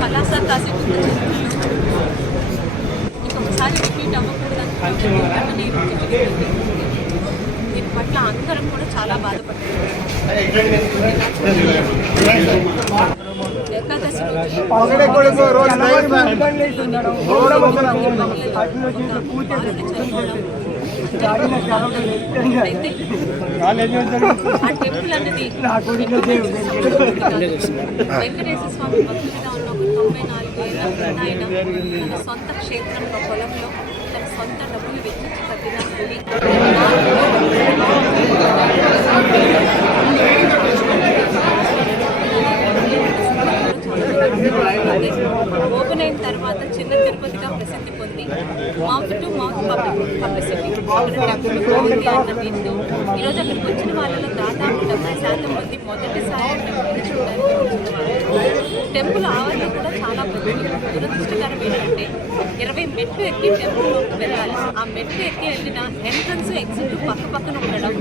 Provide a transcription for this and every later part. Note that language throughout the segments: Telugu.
పలాస కాసేపు ఇంకొకసారి రిపీట్ అవ్వకూడదని దీని పట్ల అందరం కూడా చాలా బాధపడుతున్నాం ఏకాదశి రోజు అయితే ఆ టెంపుల్ అనేది వెంకటేశ్వర స్వామి భక్తుడిగా ఉన్న ఒక తొంభై నాలుగు ఏళ్ళ ఆయన తన సొంత క్షేత్రంలో పొలంలో తన సొంత డబ్బులు వెచ్చించి కట్టిన ఓపెన్ అయిన తర్వాత చిన్న తిరుపతిగా ప్రసిద్ధి పొంది మౌత్ టు మౌత్ పబ్లిసిటీ ఈరోజు అక్కడికి వచ్చిన వాళ్ళలో దాదాపు డెబ్బై శాతం మంది మొదటిసారి టెంపుల్ ఆవరణ కూడా చాలా దురదృష్టకరం ఏంటంటే ఇరవై మెట్లు ఎక్కి టెంపుల్లోకి వెళ్ళాలి. ఆ మెట్లు ఎక్కి వెళ్ళిన ఎంట్రన్స్ ఎగ్జిట్ పక్క పక్కన ఉండడం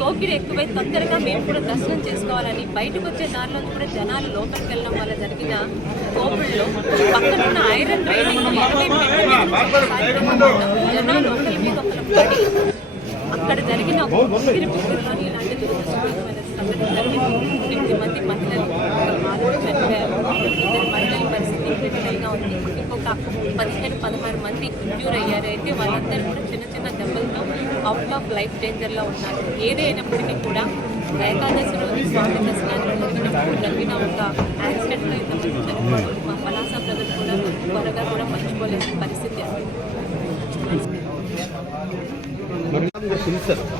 తోకిడు ఎక్కువై తొందరగా మేము కూడా దర్శనం చేసుకోవాలని బయటకు వచ్చే దారిలో కూడా జనాలు లోపలికి వెళ్ళడం వల్ల జరిగిన కోపుల్లో పక్కన ఉన్న ఐరన్ రైలింగ్ ఇరవై జనాలు ఒకరి మీద ఒకరు పడి అక్కడ జరిగిన ఇలాంటి దురదృష్టకరమైన సంఘటన జరిగింది. ఉంది ఇంకొక పదిహేను పదహారు మంది ఇంజ్యూర్ అయ్యారు అయితే వాళ్ళందరూ కూడా చిన్న చిన్న దెబ్బలతో అవుట్ ఆఫ్ లైఫ్ డేంజర్లో ఉన్నారు. ఏదైనప్పటికీ కూడా ఏకాదశి రోజు స్వామి దర్శనానికి జరిగిన ఒక యాక్సిడెంట్లో ఇంతమంది చనిపోవడం మా పలాస ప్రజలు కూడా త్వరగా కూడా మర్చిపోలేని పరిస్థితి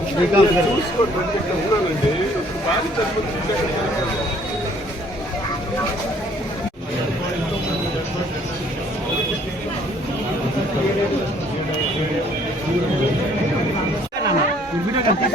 శ్రీకాంత్ గారు ఇవిడ కంటి